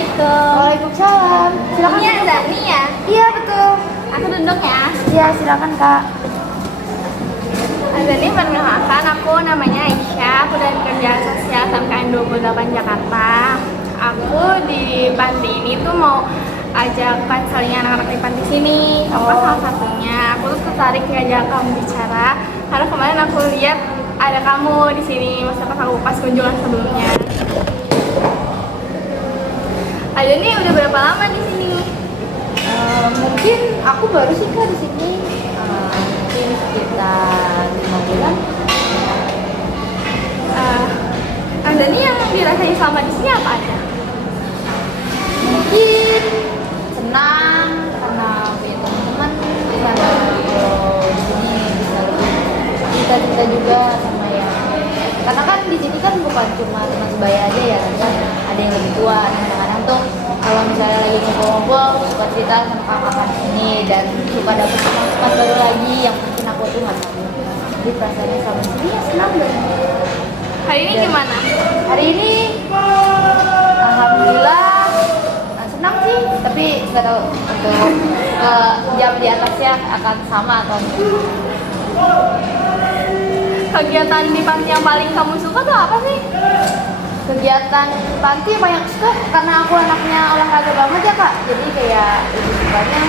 Assalamualaikum. Waalaikumsalam. Silakan. Ini Azani ya? Iya betul. Aku duduk ya. Iya silakan kak. Azani perkenalkan, aku namanya Aisyah. Aku dari kerja sosial SMKN 28 Jakarta. Aku di panti ini tuh mau ajak konseling anak-anak di panti sini. Kamu salah satunya. Aku tuh tertarik ngajak kamu bicara karena kemarin aku lihat ada kamu di sini pas aku pas kunjungan sebelumnya. Azani udah berapa lama di sini? Mungkin aku baru sih kak di sini. Mungkin sekitar 5 bulan. Azani yang dirasain selama di sini apa aja? Mungkin senang karena punya teman-teman, karena di sini bisa lebih cerita-cerita juga sama yang, karena kan di sini kan bukan cuma teman sebaya aja ya, kan ada yang lebih tua. Kadang-kadang tuh kalau misalnya lagi ngobrol-ngobrol suka cerita sama kakak di sini dan suka dapet teman baru lagi yang mungkin aku tuh nggak tahu. Jadi perasaannya sama sini ya senang banget. Hari ini gimana? Hari ini alhamdulillah senang sih, tapi nggak tahu untuk jam di atasnya akan sama atau enggak. Kegiatan di panti yang paling kamu suka tuh apa sih? Kegiatan panti banyak suka karena aku anaknya olahraga banget ya kak, jadi kayak lebih sukanya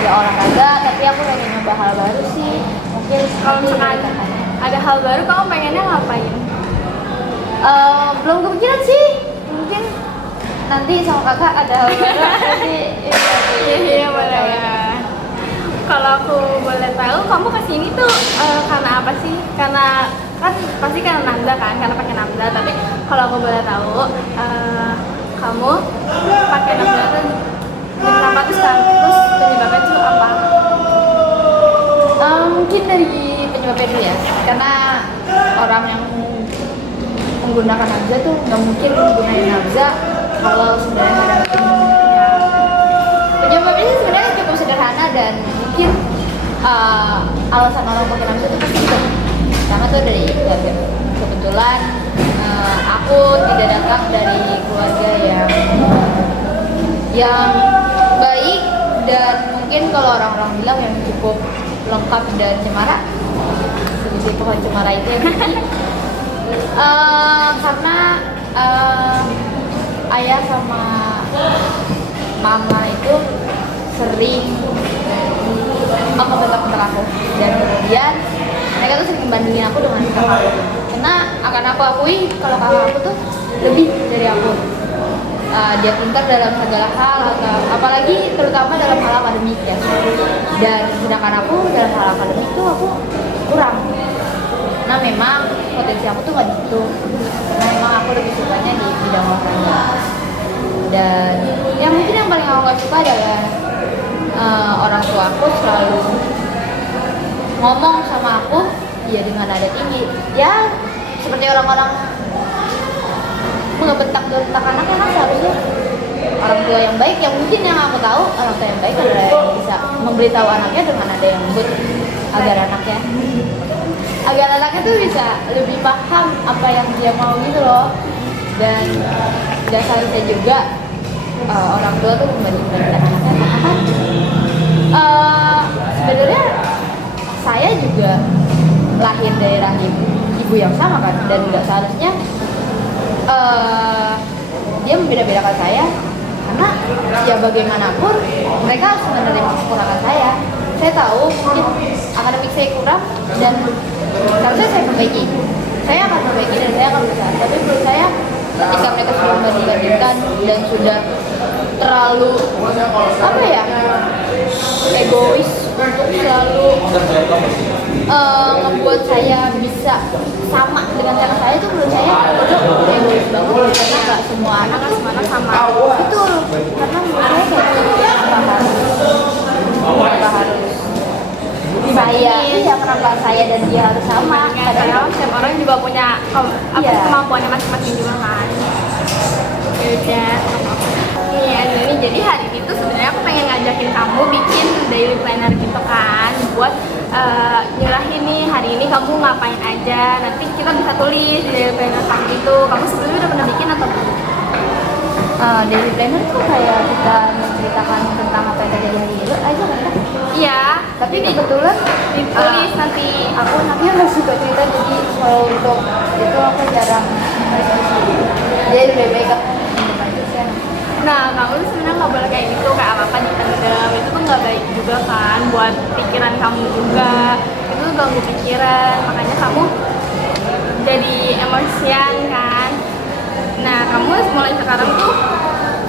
ya olahraga, tapi aku pengen nyoba hal baru sih. Mungkin Kalau misalkan ada hal baru, kamu pengennya ngapain? Belum kepikiran sih, mungkin nanti sama kakak ada hal baru nanti. Iya boleh. Kalau aku boleh tahu, kamu kesini tuh karena apa sih? Karena kan pasti karena Namza kan, karena pakai Namza. Tapi kalau aku boleh tahu, kamu pakai Namza tuh kenapa tuh terus penyebabnya tuh apa? Mungkin dari penyebabnya dulu ya, karena orang yang menggunakan nafza tuh nggak mungkin menggunakan nafza kalau sebenarnya ada penyebabnya sih sebenarnya cukup sederhana dan mungkin alasan orang pakai nafza itu pasti juga pertama tuh dari keluarga. Kebetulan aku tidak datang dari keluarga yang baik, dan mungkin kalau orang-orang bilang yang cukup lengkap dan cemara, seperti pohon cemara itu yang karena ayah sama mama itu sering membentak-bentak aku, dan kemudian mereka tuh sering membandingin aku dengan kakak aku, karena akan aku akui kalau kakak aku tuh lebih dari aku. Dia pintar dalam segala hal, atau apalagi terutama dalam hal akademik ya, dan sedangkan aku dalam hal akademik tuh aku kurang. Nah memang potensi aku tuh nggak di situ, karena memang aku lebih sukanya di bidang olahraga. Dan yang mungkin yang paling aku gak suka adalah orang tua aku selalu ngomong sama aku ya dengan nada tinggi, ya seperti orang-orang mengebentak-bentak anaknya. Kan seharusnya orang tua yang baik, yang mungkin yang aku tahu orang tua yang baik adalah yang bisa memberitahu anaknya dengan nada yang lembut agar anaknya tuh bisa lebih paham apa yang dia mau gitu loh. Dan seharusnya juga orang tua tuh membandingkan anaknya, karena kan sebenarnya saya juga lahir dari rahim ibu yang sama kan, dan nggak seharusnya dia membeda-bedakan saya, karena ya bagaimanapun mereka harus menerima kekurangan saya. Saya tahu mungkin akademik saya kurang dan harusnya saya perbaiki. Saya akan perbaiki dan saya akan berusaha. Tapi menurut saya ketika mereka sudah membanding-bandingkan dan sudah terlalu egois untuk selalu ngebuat saya bisa sama dengan kakak saya, itu menurut saya itu egois banget, karena nggak semua anak sama. Betul, karena menurut saya kenapa harus kenapa saya dan dia harus sama? Padahal setiap orang juga punya kemampuannya masing-masing juga kan. Yaudah. Iya, jadi hari ini tuh sebenarnya aku pengen ngajakin kamu bikin daily planner gitu kan, buat nyerahin nih hari ini kamu ngapain aja. Nanti kita bisa tulis di daily planner kamu itu. Kamu sebelumnya udah pernah bikin atau belum? daily planner tuh kayak kita menceritakan tentang apa yang terjadi hari itu aja kan? Iya, Tapi kebetulan ditulis nanti. aku anaknya nggak suka cerita, jadi kalau untuk itu aku jarang diskusi. Jadi lebih baik aku minum aja sih anak. Nah, kamu tuh sebenarnya nggak boleh kayak gitu, kayak apa-apa dipendam. Itu tuh nggak baik juga kan buat pikiran kamu juga. Itu tuh ganggu pikiran, makanya kamu jadi emosian kan. Nah, kamu mulai sekarang tuh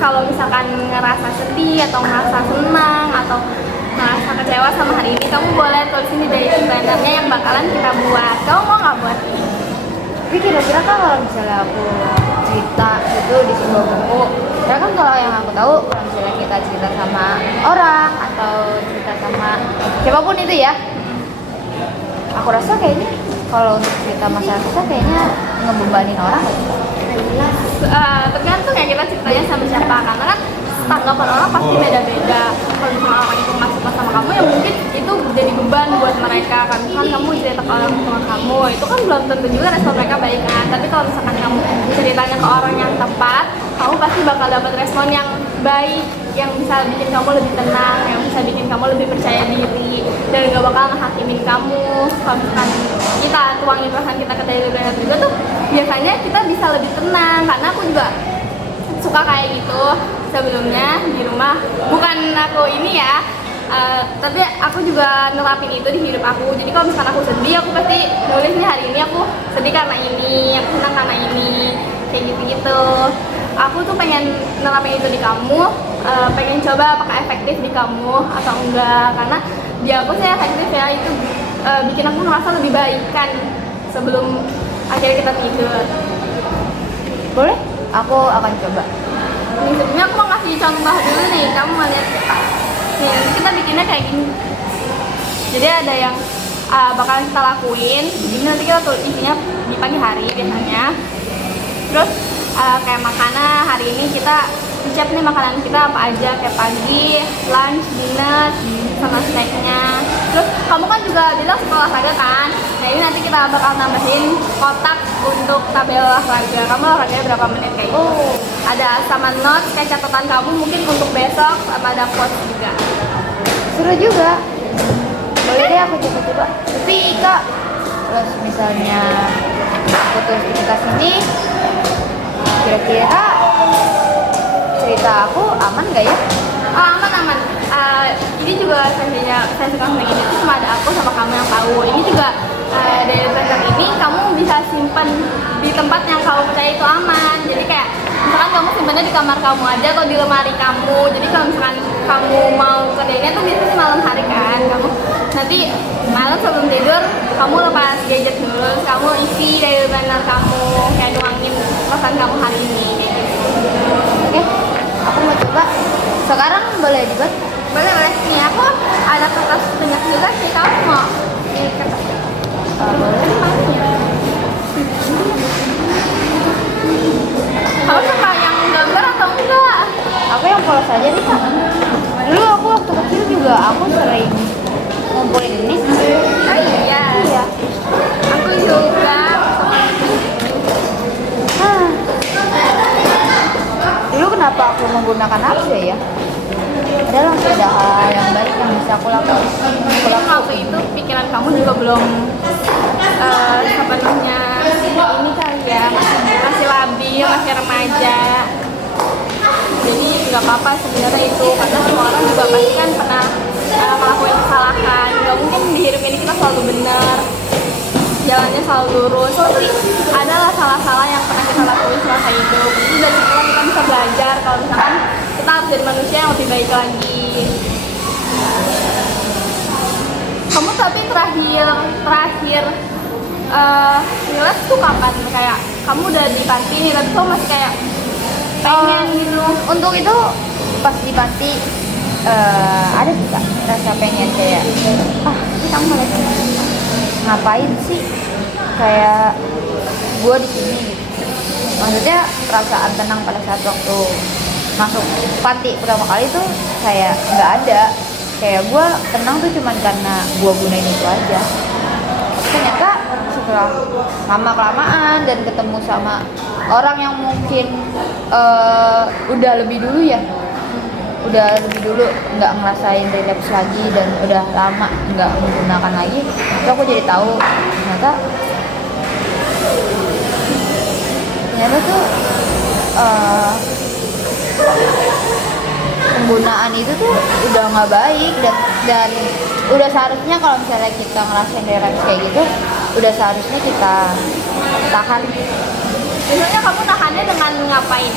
kalau misalkan ngerasa sedih atau ngerasa senang atau ngerasa kecewa sama hari ini, kamu boleh tulisin di diary planner-nya yang bakalan kita buat. Kamu mau nggak buat? Tapi kira-kira kan kalau misalnya aku cerita itu di sebuah buku, ya kan kalau yang aku tahu kalau misalnya kita cerita sama orang atau cerita sama siapapun itu ya, aku rasa kayaknya kalau untuk cerita masalah kita kayaknya ngebebanin orang gitu. Tergantung ya kita ceritanya sama siapa, karena kan tanggapan orang pasti beda-beda. Kalau misalnya orang itu nggak suka sama kamu, ya mungkin itu jadi beban buat mereka. Kan kamu cerita ke orang tua kamu, itu kan belum tentu juga respon mereka baik kan. Tapi kalau misalkan kamu ceritanya ke orang yang tepat, kamu pasti bakal dapat respon yang baik, yang bisa bikin kamu lebih tenang, yang bisa bikin kamu lebih percaya diri, dan gak bakal ngehakimin kamu. Kalau misalkan kita tuangin perasaan kita ke daily planner juga tuh, biasanya kita bisa lebih tenang. Karena aku juga suka kayak gitu sebelumnya di rumah, bukan aku ini ya, tapi aku juga nerapin itu di hidup aku. Jadi kalau misalkan aku sedih, aku pasti nulis nih, hari ini aku sedih karena ini, aku senang karena ini, kayak gitu-gitu. Aku tuh pengen nerapin itu di kamu, pengen coba apakah efektif di kamu atau enggak, karena di aku sih efektif ya. Itu bikin aku ngerasa lebih baik kan sebelum akhirnya kita tidur. Boleh? Aku akan coba. Nih, sebelumnya aku mau ngasih contoh dulu nih, kamu mau lihat. Nih, nanti kita bikinnya kayak gini. Jadi ada yang bakalan kita lakuin. Ini nanti kita tulis isinya di pagi hari biasanya. Terus kayak makanan hari ini kita siap nih makanan kita apa aja, kayak pagi, lunch, dinner, sama snacknya. Terus kamu kan juga bilang suka olahraga kan? Nah ini nanti kita bakal nambahin kotak untuk tabel olahraga. Kamu olahraganya berapa menit kayak gitu? Oh, Ada sama notes kayak catatan kamu mungkin untuk besok, sama ada quotes juga. seru juga. Boleh deh aku coba-coba. Tapi Kak, terus misalnya aku tulis di kertas ini, kira-kira cerita aku aman gak ya? Oh, aman. Ini juga saya suka kayak gini tuh cuma ada aku sama kamu yang tahu. Ini juga dari planner ini kamu bisa simpan di tempat yang kamu percaya itu aman. Jadi kayak misalkan kamu simpannya di kamar kamu aja atau di lemari kamu. Jadi kalau misalkan kamu mau kerjanya tuh biasanya malam hari kan, kamu nanti malam sebelum tidur kamu lepas gadget dulu, terus kamu isi dari planner kamu, kayak nuangin perasaan kamu hari ini kayak gitu. Oke, aku mau coba. Sekarang boleh dibuat? Boleh. Nih aku ada kertas banyak juga sih, kamu mau ini kertas? Boleh. Kamu suka yang gambar atau enggak? Aku yang polos aja nih Kak. Dulu aku waktu kecil juga aku sering ngumpulin ini. Oh iya. Iya. Aku juga. Hah. Dulu kenapa aku menggunakan nafsu ya? Padahal masih ada hal yang baik yang bisa aku lakukan. Mungkin waktu itu pikiran kamu juga belum sepenuhnya ini kali ya, masih labil, masih remaja. Jadi nggak apa-apa sebenarnya itu, karena semua orang juga pasti kan pernah melakukan kesalahan. Nggak mungkin di hidup ini kita selalu benar, jalannya selalu lurus. Tapi adalah salah-salah yang pernah kita lakuin selama hidup. Itu dari situ kita bisa belajar kalau misalkan kita harus jadi manusia yang lebih baik lagi. Kamu tapi terakhir ngeles tuh kapan? Kayak kamu udah di panti nih, tapi kamu masih kayak pengen gitu. Untuk itu pas di panti ada sih Kak rasa pengen kayak kamu ngapain sih kayak gue di sini gitu. Maksudnya perasaan tenang pada saat waktu masuk panti pertama kali tuh kayak nggak ada. Kayak gue tenang tuh cuman karena gue gunain itu aja. Ternyata setelah lama kelamaan dan ketemu sama orang yang mungkin udah lebih dulu nggak ngerasain relapse lagi dan udah lama nggak menggunakan lagi, itu aku jadi tahu ternyata tuh penggunaan itu tuh udah nggak baik dan udah seharusnya kalau misalnya kita ngerasain relapse kayak gitu udah seharusnya kita tahan. Biasanya kamu nahannya dengan ngapain?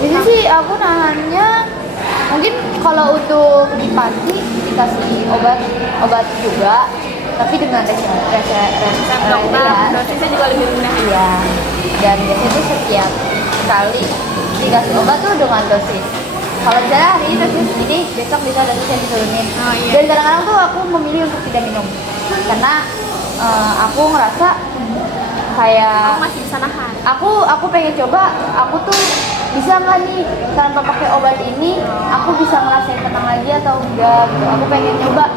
Jadi sih aku nahannya mungkin kalau untuk di panti dikasih obat juga, tapi dengan Resep dokter, dosisnya juga lebih rendah. iya, dan biasanya tuh setiap kali dikasih obat tuh dengan dosis. Kalau misalnya hari ini dosis ini, besok bisa dosis yang diturunin. Oh, iya. Dan kadang-kadang tuh aku memilih untuk tidak minum karena aku ngerasa kayak Kamu masih bisa nahan. aku pengen coba, aku tuh bisa nggak nih tanpa pakai obat ini aku bisa ngerasain tenang lagi atau enggak gitu. Aku pengen coba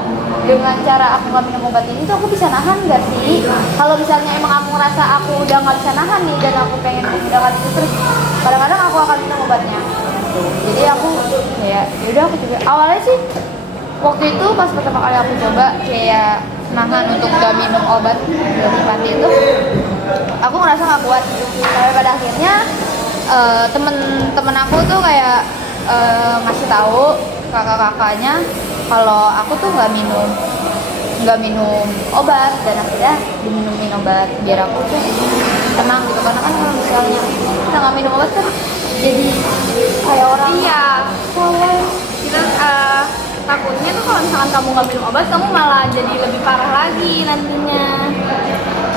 dengan cara aku nggak minum obat ini tuh aku bisa nahan nggak sih. Kalau misalnya emang aku ngerasa aku udah nggak bisa nahan nih dan aku pengen menggunakan itu terus, kadang-kadang aku akan minum obatnya. Jadi aku kayak yaudah aku coba. Awalnya sih waktu itu pas pertama kali aku coba kayak nahan untuk gak minum obat dari panti itu, aku ngerasa nggak kuat. Sampai pada akhirnya temen-temen aku tuh kayak ngasih tahu kakak-kakaknya kalau aku tuh nggak minum obat, dan akhirnya diminumin obat biar aku tuh tenang gitu. Karena kan kalau misalnya kita nggak minum obat kan jadi kayak orang Iya. Kita takutnya tuh kalau misalkan kamu nggak minum obat, kamu malah jadi lebih parah lagi nantinya.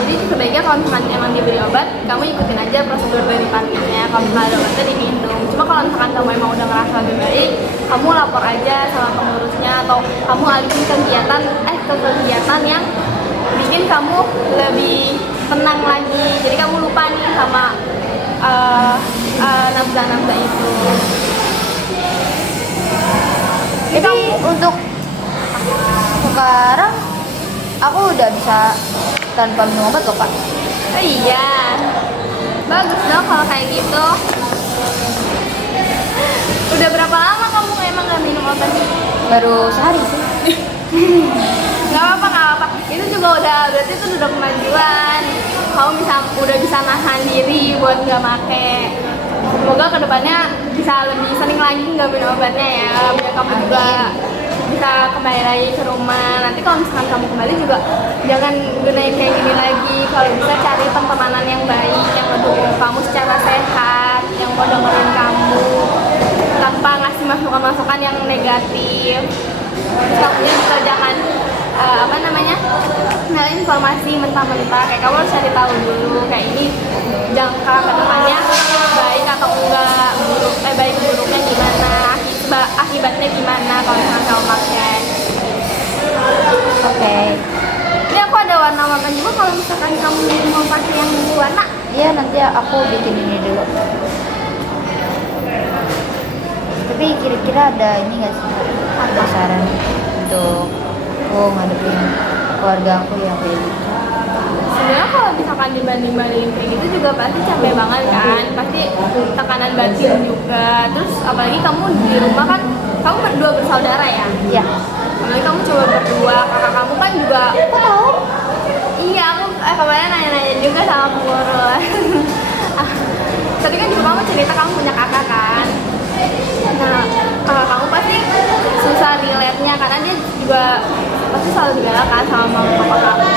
Jadi sebaiknya kalau misalkan emang diberi obat, kamu ikutin aja prosedur dari pantinya. Kalau misalkan ada obatnya diminum. Cuma kalau misalkan kamu emang udah ngerasa lebih baik, kamu lapor aja sama pengurusnya atau kamu alihin ke kegiatan yang bikin kamu lebih tenang lagi. Jadi kamu lupa nih sama nafza-nafza itu. Jadi untuk sekarang aku udah bisa tanpa minum obat loh Kak. Oh iya, bagus dong kalau kayak gitu. Udah berapa lama kamu emang gak minum obat? Baru sehari sih. Gak apa-apa. Itu juga berarti itu udah kemajuan. Kamu udah bisa nahan diri buat gak make. Semoga kedepannya bisa lebih sering lagi nggak minum obatnya ya, biar kamu juga bisa kembali lagi ke rumah. Nanti kalau misalkan kamu kembali juga jangan gunain kayak gini lagi. Kalau bisa cari pertemanan yang baik, yang mendukung kamu secara sehat, yang mau dengerin kamu tanpa ngasih masukan-masukan yang negatif. Kamunya juga jangan nah informasi mentah-mentah, kayak kamu harus cari tahu dulu kayak ini jangka ke depannya baik atau enggak, baik buruknya gimana, akibatnya gimana kalau misalkan kamu pakai. Oke. Ini aku ada warna-warna juga kalau misalkan kamu mau pakai yang warna. Iya, nanti aku bikin ini dulu. Tapi kira-kira ada ini nggak sih? Ada saran untuk aku ngadepin keluarga aku yang kayak gitu? Sebenarnya kalau misalkan dibanding-bandingin kayak gitu juga pasti capek banget kan, pasti tekanan batin juga. Terus apalagi kamu di rumah kan, kamu berdua bersaudara ya? Iya. Apalagi kamu coba berdua, kakak kamu kan juga. Kok tahu? Iya, aku kemarin nanya-nanya juga sama pengurus. Tadi kan juga kamu cerita kamu punya kakak kan. Nah, kakak kamu pasti susah relate-nya karena dia juga pasti selalu digalakkan sama mama papa kamu.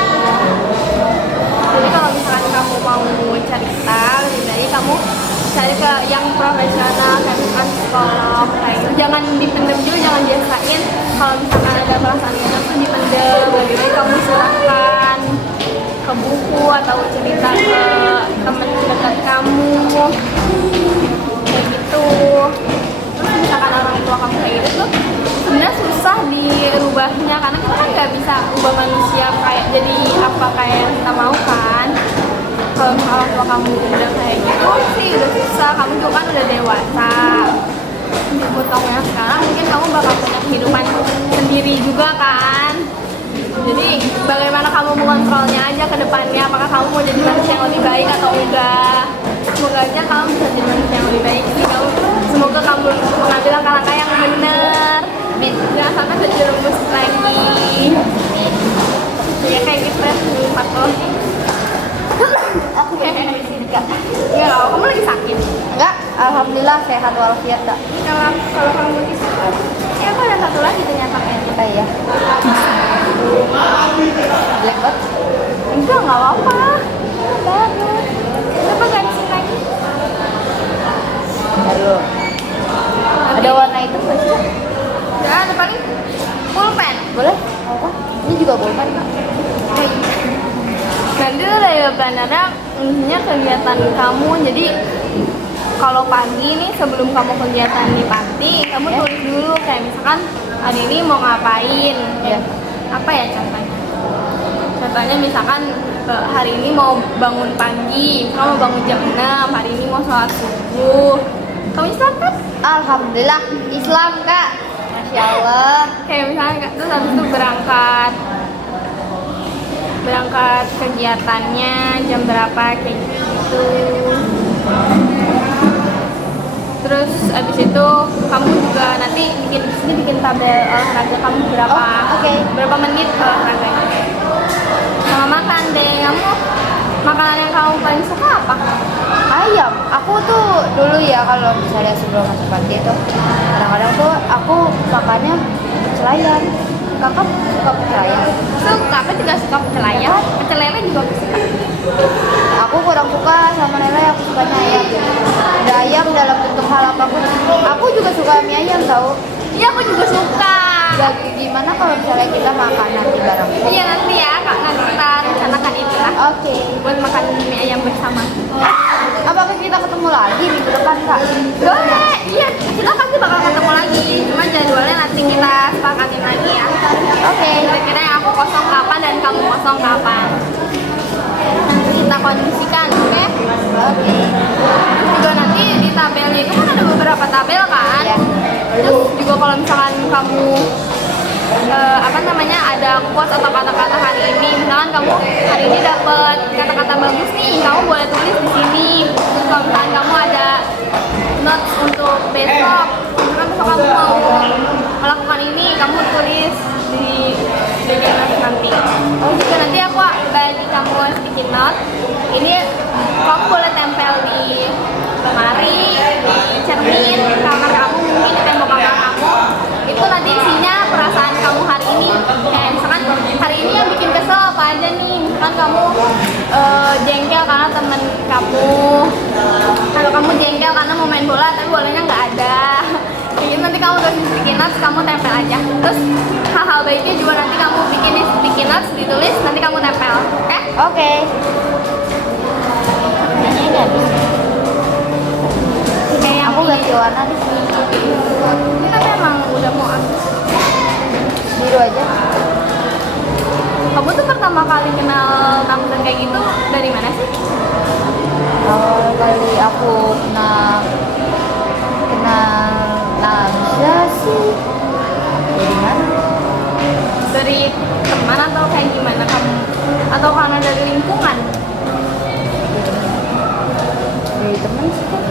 Jadi kalau misalkan kamu mau cerita, lebih baik kamu cari ke yang profesional, kayak misalkan psikolog, kayak gitu. Jangan dipendem juga, jangan biasain kalau misalkan ada perasaan itu tuh dipendem. Lebih baik kamu silahkan ke buku atau cerita ke teman dekat kamu, kayak gitu. Terus misalkan orang tua kamu kayak gitu tuh sebenarnya susah dirubahnya karena kita kan nggak bisa ubah manusia kayak jadi apa kayak yang kita mau kan. Kalau orang tua kamu udah kayak gitu sih udah susah, kamu juga kan udah dewasa. Untuk kamu yang sekarang mungkin kamu bakal punya kehidupan sendiri juga kan. Jadi bagaimana kamu mengontrolnya aja ke depannya, apakah kamu mau jadi manusia yang lebih baik atau enggak. Semoga aja kamu bisa jadi manusia yang lebih baik. Semoga kamu mengambil langkah-langkah yang benar. Amin. Jangan sampai terjerumus lagi. Ya kayak gitu ya, Pato. Aku pengen di sini Kak. Ya, kamu lagi sakit. Enggak, alhamdulillah sehat walafiat Kak. Kalau kamu lagi sakit, ya aku ada satu lagi ternyata kayaknya. Iya. Jelek banget. Enggak apa-apa. Bagus. Coba ganti lagi. Aduh. Ada warna itu nggak sih? Enggak, ada paling pulpen. Boleh? Apa? Ini juga boleh Kak. Nanti tuh dari plannernya intinya kegiatan kamu. Jadi kalau pagi nih sebelum kamu kegiatan di panti, kamu tulis dulu kayak misalkan hari ini mau ngapain. Ya. Apa ya contohnya? Contohnya misalkan hari ini mau bangun pagi, kamu mau bangun jam 6, hari ini mau sholat subuh. Kamu Islam kan? Alhamdulillah Islam Kak. Masya Allah. Kayak misalnya terus habis itu berangkat kegiatannya jam berapa kayak gitu. Terus abis itu kamu juga nanti bikin tabel olahraga kamu berapa berapa menit olahraganya. Sama makan deh, kamu makanan yang kamu paling suka apa? Ayam. Aku tuh dulu ya kalau misalnya sebelum masuk panti itu kadang-kadang tuh aku makannya pecel ayam. Kakak suka pecel ayam? Suka, apa juga suka pecel ayam, pecel lele juga aku suka. Aku kurang suka sama lele, aku sukanya ayam. Ada ayam dalam bentuk hal apapun. Aku juga suka mie ayam tau. Iya, aku juga suka. Ya gimana kalau misalnya kita makan nanti bareng? Iya nanti ya, Kak, nanti kita rencanakan itu lah. Oke. Buat makan mie ayam bersama. Apakah kita ketemu lagi minggu depan Kak? Boleh, iya kita pasti bakal ketemu lagi. Cuma jadwalnya nanti kita sepakatin lagi ya. Oke. Kira-kira yang aku kosong kapan dan kamu kosong kapan. Nanti kita kondisikan, oke? Oke. Terus juga nanti di tabelnya itu kan ada beberapa tabel kan. Iya. Terus juga kalau misalkan kamu ada quotes atau kata-kata hari ini, misalkan kamu hari ini dapat kata-kata bagus nih, kamu boleh tulis di sini. Terus kalau misalkan kamu ada notes untuk besok, misalkan besok kamu mau melakukan ini, kamu tulis di bagian notes nanti. Juga nanti aku bagi kamu sticky note. Ini kamu boleh tempel di lemari, di cermin kamar kamu, mungkin di tembok kamar kamu. Itu nanti isinya perasaan kamu hari ini. Kayak misalkan hari ini yang bikin kesel apa aja nih. Misalkan kamu jengkel karena temen kamu, kalau kamu jengkel karena mau main bola tapi bolanya nggak ada. Jadi nanti kamu tulis di sticky notes, kamu tempel aja. Terus hal-hal baiknya juga nanti kamu bikin di sticky notes, ditulis, nanti kamu tempel. Oke? Oke. Ini habis. Kayak Aku ganti warna di sini. ini kan emang udah mau habis. Biru aja. Kamu tuh pertama kali kenal Namdan kayak gitu dari mana sih? Awal kali aku kenal Namza sih dari mana? Dari teman atau kayak gimana kamu? Atau karena dari lingkungan? Dari temen sih kan.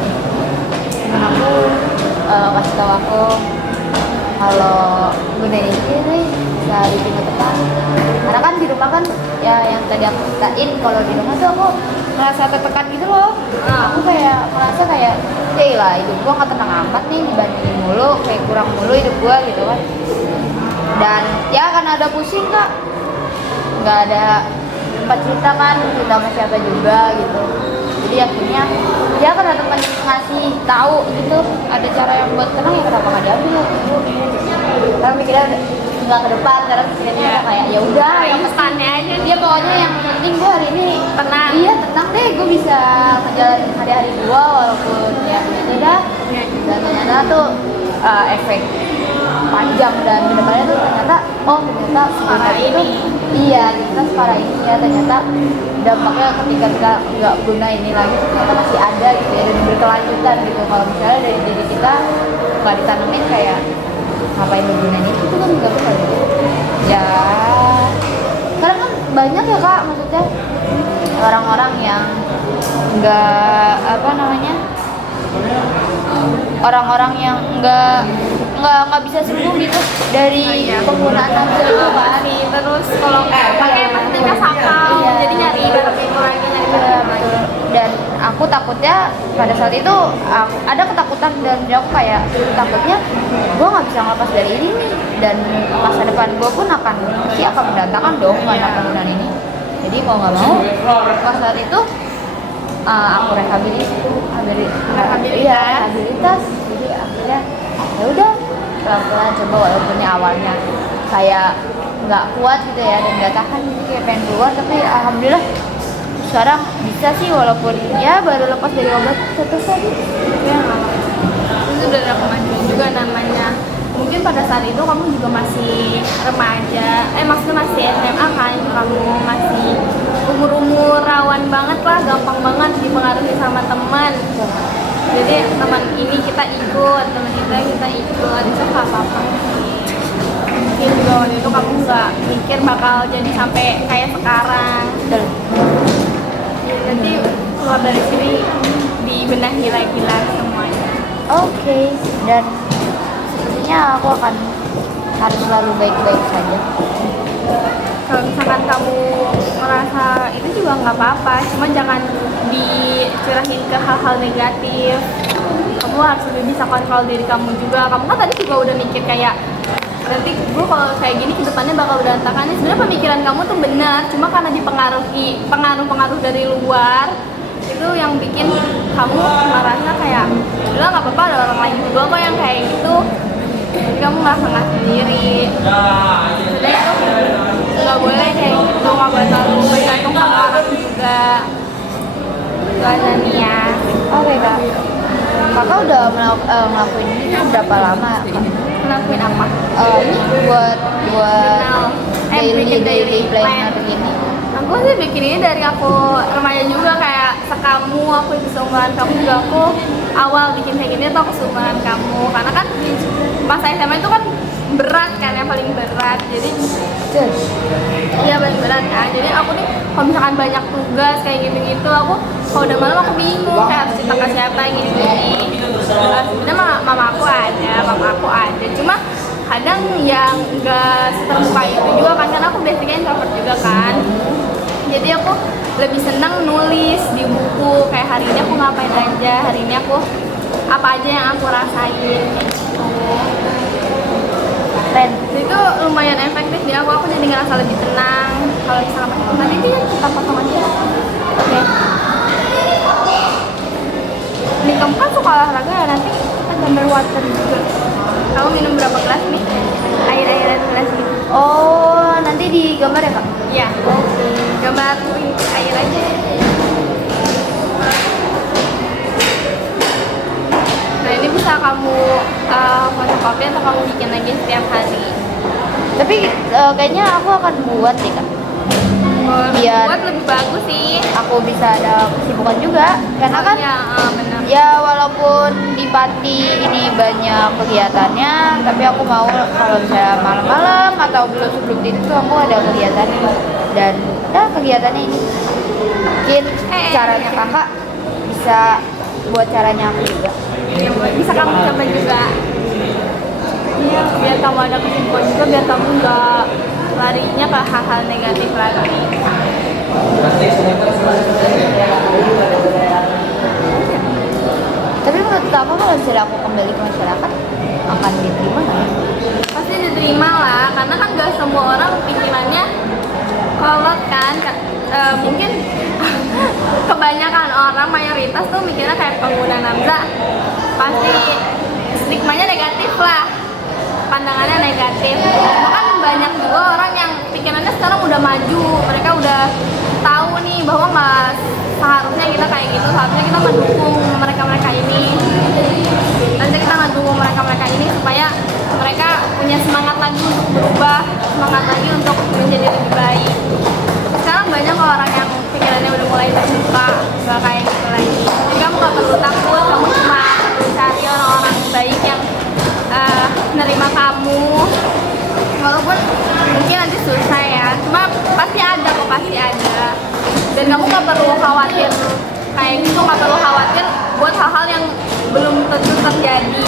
Temen aku kasih tahu aku kalau gunain ini nih bisa bikin depan. Karena kan di rumah kan ya yang tadi aku ceritain, kalau di rumah tuh aku merasa tertekan gitu loh. Aku kayak merasa kayak lah hidup gua nggak tenang amat nih, dibandingin mulu, kayak kurang mulu hidup gua gitu kan. Dan ya karena ada pusing Kak, nggak ada tempat cerita kan, cerita sama siapa juga gitu. Jadi akhirnya ya kan ada teman ngasih tahu gitu ada cara yang buat tenang, ya kenapa nggak diambil gitu. Karena mikirnya nggak ke depan, karena pikirnya kayak ya udah yang Pesannya aja dia pokoknya yang penting gue hari ini tenang. Iya tenang deh, gue bisa ngejalanin hari-hari gue walaupun ya gitu dah. Dan ternyata tuh efek panjang dan kedepannya tuh ternyata ternyata Separah ini. Iya kita separah ini ya, ternyata dampaknya ketika kita nggak guna ini lagi ternyata masih ada gitu ya, dan berkelanjutan gitu. Kalau misalnya dari diri kita nggak ditanemin kayak ngapain lu gunain itu tuh kan juga benar gitu ya. banyak ya kak, maksudnya orang-orang yang orang-orang yang nggak bisa sembuh gitu dari penggunaan Namza itu kan. Terus kalau nggak pakai pasti mereka sakau, Iya. jadi nyari barang itu lagi, nyari Iya, barang lagi. betul. Dan aku takutnya pada saat itu ada ketakutan dalam diri aku, kayak takutnya gue nggak bisa ngelepas dari ini nih, dan masa depan gue pun akan berantakan dong karena penggunaan ini. Jadi mau nggak mau pas saat itu aku rehabilitas. Jadi akhirnya ya udah pelan-pelan coba, walaupun awalnya kayak nggak kuat gitu ya dan nggak tahan gitu, kayak pengen keluar, tapi alhamdulillah sekarang bisa sih, walaupun ya baru lepas dari obat terus tadi. Ya, itu udah ada kemajuan juga namanya. Mungkin pada saat itu kamu juga masih remaja, maksudnya masih SMA kan, kamu masih umur rawan banget lah, gampang banget dipengaruhi sama teman. Jadi teman ini kita ikut, teman kita ikut, itu nggak apa-apa. Mungkin juga waktu itu kamu nggak mikir bakal jadi sampai kayak sekarang. Betul. Nanti keluar dari sini dibenahi lagi lah semuanya. Oke, dan sepertinya aku akan harus selalu baik-baik saja. Kalau misalkan kamu merasa itu juga nggak apa-apa, cuma jangan dicurahin ke hal-hal negatif. Kamu harus lebih bisa kontrol diri kamu juga. Kamu kan tadi juga udah mikir kayak nanti gue kalau kayak gini kedepannya bakal berantakan. Sebenarnya pemikiran kamu tuh benar, cuma karena dipengaruhi pengaruh dari luar itu yang bikin kamu merasa kayak udah nggak apa-apa, ada orang lain juga kok yang kayak gitu. Jadi kamu merasa nggak sendiri. Jadi itu nggak boleh kayak gitu, nggak boleh terlalu bergantung sama orang juga. Itu aja nih ya. Oke kak, kakak udah ngelakuin ini berapa lama? Ngelakuin apa? Ini buat Jurnal. Bikin daily planner gini. Aku sih bikin ini dari aku remaja juga, kayak sekamu, aku di seumuran kamu juga. Aku awal bikin kayak gini tuh aku seumuran kamu, karena kan masa SMA itu kan berat kan, yang paling berat. Jadi iya paling berat kan. Jadi aku nih kalau misalkan banyak tugas kayak gitu-gitu, aku kalau udah malam aku bingung kayak harus cerita ke siapa gini-gini. Sebenarnya mama aku ada, cuma kadang yang enggak seterbuka itu juga kan, karena aku basicnya introvert juga kan. Jadi aku lebih senang nulis di buku, kayak hari ini aku ngapain aja, hari ini aku apa aja yang aku rasain kayak gitu. Keren. Itu lumayan efektif di aku jadi ngerasa lebih tenang. Kalau misalnya nanti dia kita potong aja. Oke. Ini kamu kan suka olahraga ya, nanti kita gambar water juga. Kamu minum berapa gelas nih? Air-airan gelas gitu. Oh, nanti digambar ya kak? Iya. Gambar air aja. Nah ini bisa kamu fotokopi atau kamu bikin lagi setiap hari. Tapi kayaknya aku akan buat deh kak. Biar buat lebih bagus sih. aku bisa ada kesibukan juga, karena kan Ya, benar. ya walaupun di panti ini banyak kegiatannya, tapi aku mau kalau misalnya malam-malam atau sebelum tidur tuh aku ada kegiatan, dan kegiatannya ini mungkin caranya kakak bisa buat caranya aku juga. Ya, bisa kamu coba juga. Iya, biar kamu ada kesibukan juga, biar kamu nggak larinya ke hal-hal negatif lagi. Tapi menurut kamu kalau misalnya aku kembali ke masyarakat akan diterima nggak? Pasti diterima lah, karena kan gak semua orang pikirannya kolot kan. Mungkin kebanyakan orang, mayoritas tuh mikirnya kayak pengguna Namza pasti stigmanya negatif lah, pandangannya negatif. Bahkan banyak juga orang yang pikirannya sekarang udah maju, mereka udah tahu nih bahwa nggak seharusnya kita kayak gitu, seharusnya kita mendukung mereka ini. Nanti kita mendukung mereka ini supaya mereka punya semangat lagi untuk berubah, semangat lagi untuk menjadi lebih baik. Sekarang banyak orang yang pikirannya udah mulai terbuka, gak kayak gitu lagi. Jadi kamu gak perlu takut, kamu cuma perlu cari orang-orang baik yang nerima kamu. Walaupun mungkin nanti susah ya, cuma pasti ada kok pasti ada. Dan kamu nggak perlu khawatir kayak gitu, nggak perlu khawatir buat hal-hal yang belum tentu terjadi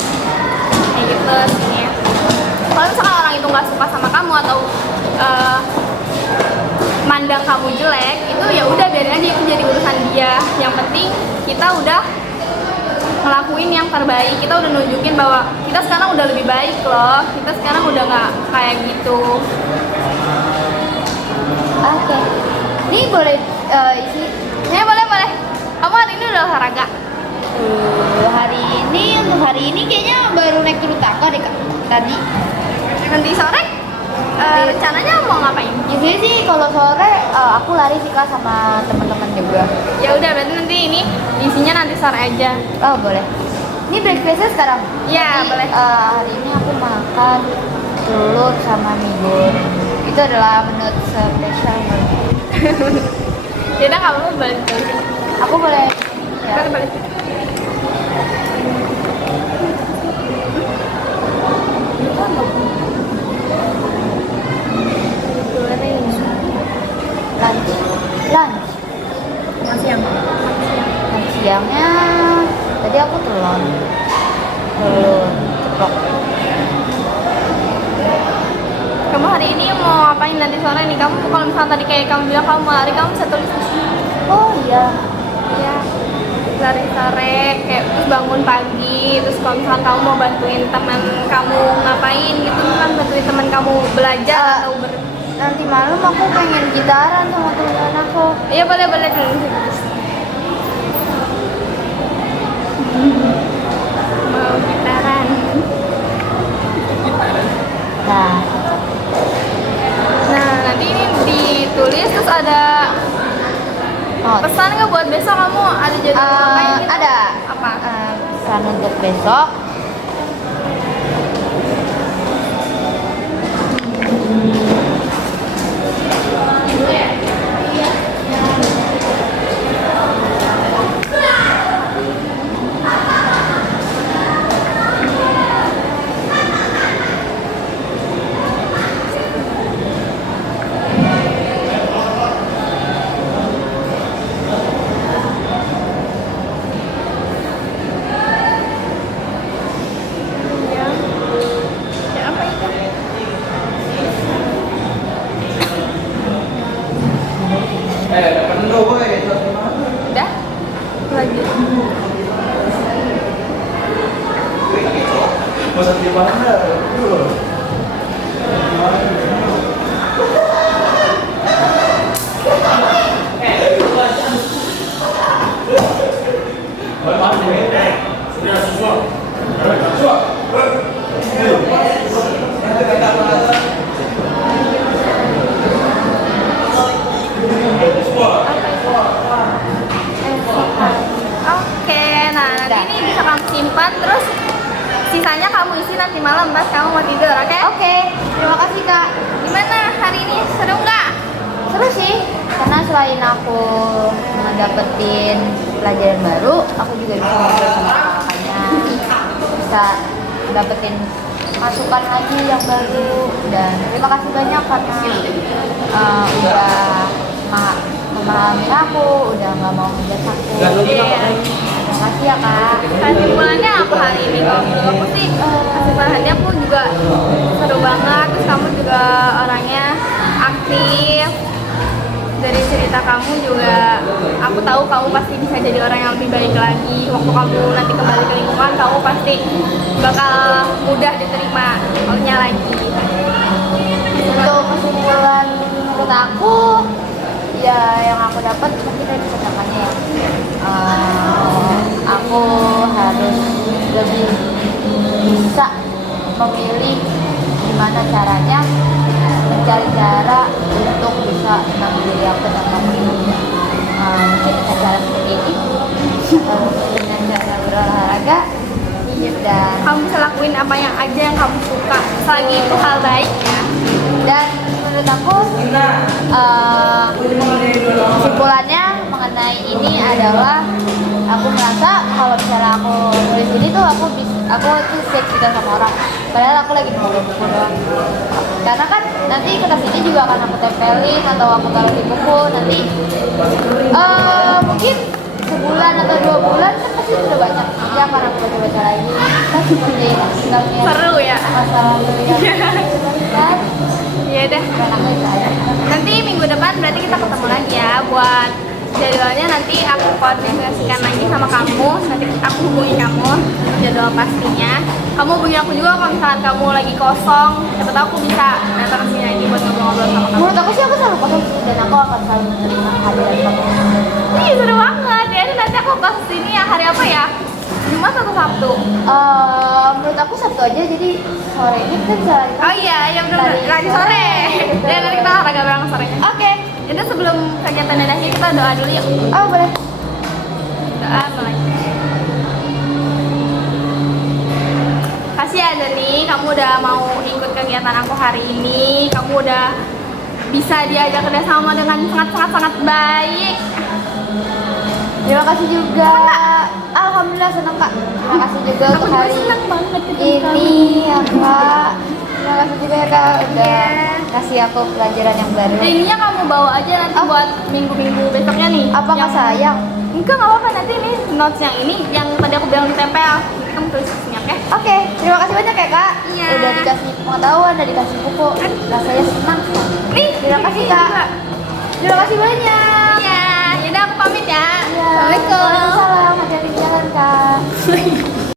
kayak gitu sini ya. Kalau misalkan orang itu nggak suka sama kamu atau mandang kamu jelek, itu ya udah biarin aja, itu jadi urusan dia. Yang penting kita udah ngelakuin yang terbaik, kita udah nunjukin bahwa kita sekarang udah lebih baik loh, kita sekarang udah nggak kayak gitu. Oke. Ini boleh isi. Ya boleh boleh. Kamu hari ini udah olahraga? Untuk hari ini kayaknya baru naik turun tangga deh Kak. Tadi. Nanti sore rencananya mau ngapain? Biasanya sih kalau sore aku lari sih Kak sama teman-teman juga. Ya udah, berarti nanti ini isinya nanti sore aja. Oh boleh. Ini breakfastnya sekarang? Iya, Jadi, boleh. hari ini aku makan telur sama mie goreng. Itu adalah menu spesial. Yaudah nggak apa-apa, balik. Aku boleh. Ya. Balik balik. Lunch. Siang. Lunch siangnya tadi aku telur ceplok. Kamu hari ini mau ngapain nanti sore nih? Kamu kalau misalnya tadi kayak kamu bilang kamu mau lari, kamu bisa tulis di sini. Oh iya. Iya. Lari sore, kayak terus bangun pagi, terus kalau misalnya kamu mau bantuin teman kamu ngapain gitu kan, bantuin teman kamu belajar atau Nanti malam aku pengen gitaran sama teman aku. Iya boleh boleh tulis. Mau gitaran. Nah, Nah nanti ini ditulis terus ada pesan nggak buat besok, kamu ada jadwal ngapain gitu? ada Apa? pesan untuk besok. Ya apa itu? Udah? Lagi. Bosan di mana? Oke, nah nanti ini bisa kamu simpan, terus sisanya kamu isi nanti malam pas kamu mau tidur, oke? Oke, terima kasih Kak. Gimana hari ini, seru nggak? Seru sih, karena selain aku mendapetin pelajaran baru, aku juga bisa ngobrol sama kakaknya, bisa dapetin masukan lagi yang baru. Dan terima kasih banyak karena udah memahami aku, udah nggak mau ngejudge aku. Iya. Terima kasih ya Kak. Kesimpulannya apa hari ini? Kalau menurut aku sih kesimpulannya aku juga seru banget, terus kamu juga orangnya aktif. Dari cerita kamu juga aku tahu kamu pasti bisa jadi orang yang lebih baik lagi. Waktu kamu nanti kembali ke lingkungan, kamu pasti bakal mudah diterima olehnya lagi. Untuk kesimpulan menurut aku, ya yang aku dapat mungkin dari kesaksiannya ya. Aku harus lebih bisa memilih gimana caranya, mencari cara untuk bisa menang diri aku dan kamu. Mungkin dengan cara seperti ini, dengan cara berolahraga, dan Kamu bisa lakuin apa yang aja yang kamu suka, selagi itu hal baik ya. dan menurut aku kesimpulannya mengenai ini adalah aku merasa kalau misalnya aku nulis ini tuh aku tuh share cerita sama orang, padahal aku lagi mau doang. Karena kan nanti kertas ini juga akan aku tempelin atau aku taruh di buku nanti mungkin sebulan atau 2 bulan kan pasti sudah banyak ya karena aku baca-baca lagi kan seperti misalnya Seru ya. masa lalu yang kan Ya udah. dan aku itu aja. Nanti minggu depan berarti kita ketemu lagi ya buat jadwalnya, nanti aku koordinasikan lagi sama kamu, nanti aku hubungi kamu untuk jadwal pastinya. Kamu hubungi aku juga kalau misalkan kamu lagi kosong, siapa tahu aku bisa datang ke sini lagi buat ngobrol-ngobrol sama kamu. Menurut aku sih aku selalu kosong sih, dan aku akan selalu menerima kehadiran kamu. Ih seru banget ya, nanti aku pas sini ya hari apa ya? Jumat atau Sabtu? Menurut aku Sabtu aja, jadi sore ini kita bisa lari. Oh iya, ya bener-bener lagi sore. Ya nanti kita olahraga bareng sorenya. Oke. Itu sebelum kegiatan dadahnya kita doa dulu yuk. Oh boleh. Doa mulai. Kasih ya Dani, kamu udah mau ikut kegiatan aku hari ini. Kamu udah bisa diajak kerjasama dengan sangat baik. Terima kasih juga. Alhamdulillah senang kak. Terima kasih juga untuk hari senang banget ini ya kak. Terima kasih juga ya kak udah kasih aku pelajaran yang baru. Ininya kamu bawa aja nanti buat minggu-minggu besoknya nih. Apa nggak sayang? Enggak, nggak apa-apa, nanti nih notes yang ini yang tadi aku bilang ditempel. Nanti kamu tulis di sini, oke? Oke, terima kasih banyak ya kak. Iya. Udah dikasih pengetahuan, udah dikasih buku. Rasanya senang. Nih, Terima kasih kak. Terima kasih banyak. Iya, yaudah aku pamit ya. Iya. Assalamualaikum. Waalaikumsalam.